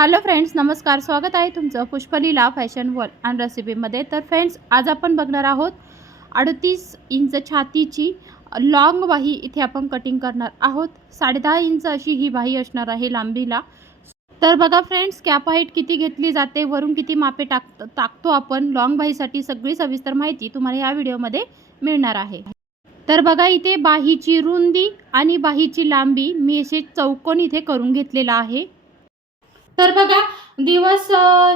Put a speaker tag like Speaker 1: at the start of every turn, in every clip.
Speaker 1: Hello friends नमस्कार स्वागत आहे तुमचं पुष्पलीला फॅशन वर्ल्ड अँड रेसिपीमध्ये तर फ्रेंड्स आज आपण बघणार आहोत अडतीस इंच छातीची लॉंग बाही इथे आपण कटिंग करणार आहोत. साडेदहा इंच अशी ही बाही असणार आहे लांबीला. तर बघा फ्रेंड्स कॅप हाईट किती घेतली जाते वरून किती मापे टाक टाकतो आपण लॉंग बाहीसाठी सगळी सविस्तर माहिती तुम्हाला या व्हिडिओमध्ये मिळणार आहे. तर बघा इथे बाहीची रुंदी आणि बाहीची लांबी मी असे चौकोन इथे करून घेतलेला आहे. तर बघा दिवस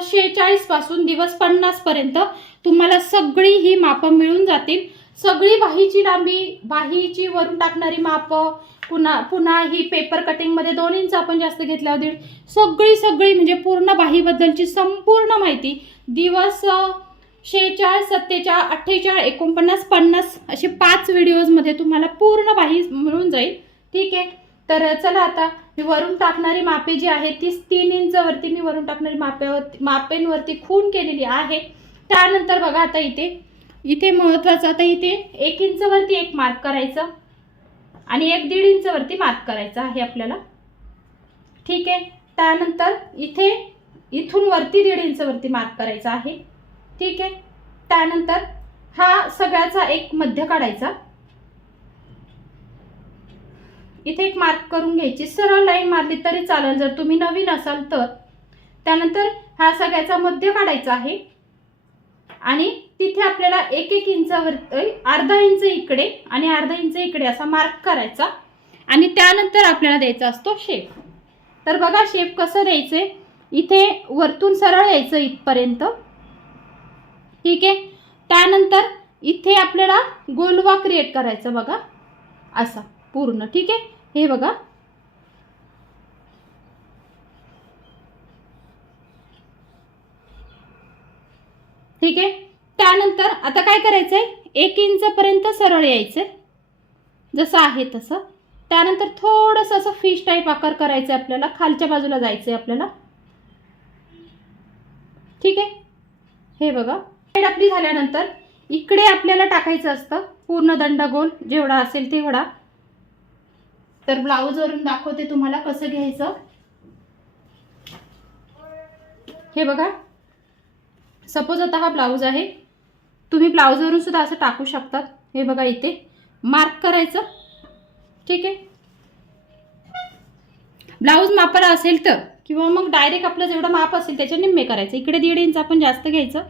Speaker 1: शेहेचाळीसपासून दिवस पन्नास पर्यंत तुम्हाला सगळी ही मापं मिळून जातील. सगळी बाहीची लांबी बाहीची वरून टाकणारी मापं पुन्हा पुन्हा ही पेपर कटिंगमध्ये दोन इंच आपण जास्त घेतल्यावर दीड. सगळी सगळी म्हणजे पूर्ण बाहीबद्दलची संपूर्ण माहिती दिवस शेहेचाळीस सत्तेचाळ अठ्ठेचाळ एकोणपन्नास पन्नास असे पाच व्हिडिओजमध्ये तुम्हाला पूर्ण बाही मिळून जाईल. ठीक आहे? तर चला आता मी वरून टाकणारी मापे जी आहे ती तीन इंचवरती मी वरून टाकणारी माप्यावरती मापेंवरती खून केलेली आहे. त्यानंतर बघा आता इथे इथे महत्त्वाचं आता इथे एक इंचवरती एक मार्क करायचं आणि एक दीड इंचवरती मार्क करायचं आहे आपल्याला. ठीक आहे? त्यानंतर इथे इथून वरती दीड इंचवरती मार्क करायचा आहे. ठीक आहे? त्यानंतर हा सगळ्याचा एक मध्य काढायचा. इथे एक मार्क करून घ्यायची. सरळ लाईन मारली तरी चालेल. जर तुम्ही नवीन असाल तर. त्यानंतर हा सगळ्याचा मध्य काढायचा आहे. आणि तिथे आपल्याला एक एक इंचावर अर्धा इंच इकडे आणि अर्धा इंच इकडे असा मार्क करायचा. आणि त्यानंतर आपल्याला द्यायचा असतो शेप तर बघा शेप कसं द्यायचं इथे वरतून सरळ यायचं इथपर्यंत. ठीक आहे? त्यानंतर इथे आपल्याला गोलवा क्रिएट करायचा बघा. असा. पूर्ण ठीक आहे? हे बघा. ठीक आहे? त्यानंतर आता काय करायचं आहे एक इंचपर्यंत सरळ यायचं. जसं आहे तसं. त्यानंतर थोडंसं असं फिश टाईप आकार करायचं आहे आपल्याला. खालच्या बाजूला जायचं आहे आपल्याला. ठीक आहे? हे बघा. साईड आपली झाल्यानंतर इकडे आपल्याला टाकायचं असतं. पूर्ण दंडगोल जेवढा असेल तेवढा. तर ब्लाऊजवरून दाखवते तुम्हाला कसं घ्यायचं. हे बघा. सपोज आता हा ब्लाऊज आहे. तुम्ही ब्लाऊजवरून सुद्धा असं टाकू शकतात. हे बघा इथे. मार्क करायचं. ठीक आहे? ब्लाऊज मापाला असेल तर किंवा मग डायरेक्ट आपलं जेवढं माप असेल त्याच्या निम्मे करायचं. इकडे दीड इंच आपण जास्त घ्यायचं.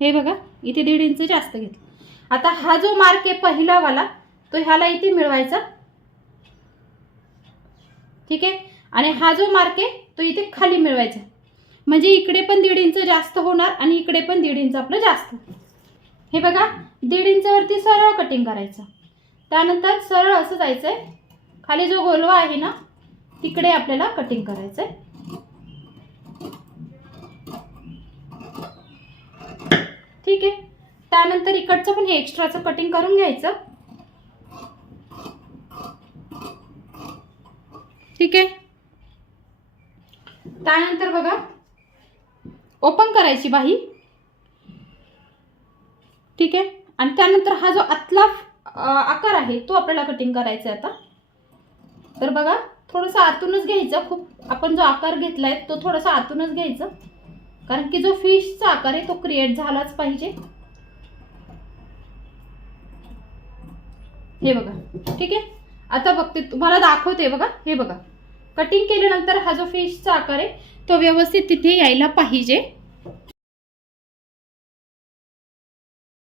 Speaker 1: हे बघा. इथे दीड इंच जास्त घेतलं. आता हा जो मार्क आहे पहिलावाला तो ह्याला इथे मिळवायचा. ठीक आहे? आणि हा जो मार्क आहे तो इथे खाली मिळवायचा. म्हणजे इकडे पण दीड इंच जास्त होणार आणि इकडे पण दीड इंच आपलं जास्त. हे बघा दीड इंचवरती सरळ कटिंग करायचं. त्यानंतर सरळ असं जायचं आहे खाली जो गोलवा आहे ना तिकडे आपल्याला कटिंग करायचं आहे ठीक आहे? त्यानंतर इकडचं पण हे एक्स्ट्राचं कटिंग करून घ्यायचं. ठीक आहे? त्यानंतर बघा. ओपन करायची बाही ठीक आहे? आणि त्यानंतर हा जो आतला आकार आहे तो आपल्याला कटिंग करायचा आहे आता. तर बघा थोडंसं आतूनच घ्यायचं. खूप आपण जो आकार घेतला आहे तो थोडासा आतूनच घ्यायचं. कारण की जो फिशचा आकार आहे तो क्रिएट झालाच पाहिजे. हे बघा. ठीक आहे? आता बघते तुम्हाला दाखवते बघा. हे बघा. कटिंग केल्यानंतर हा जो फिशचा आकार आहे तो व्यवस्थित तिथे यायला पाहिजे.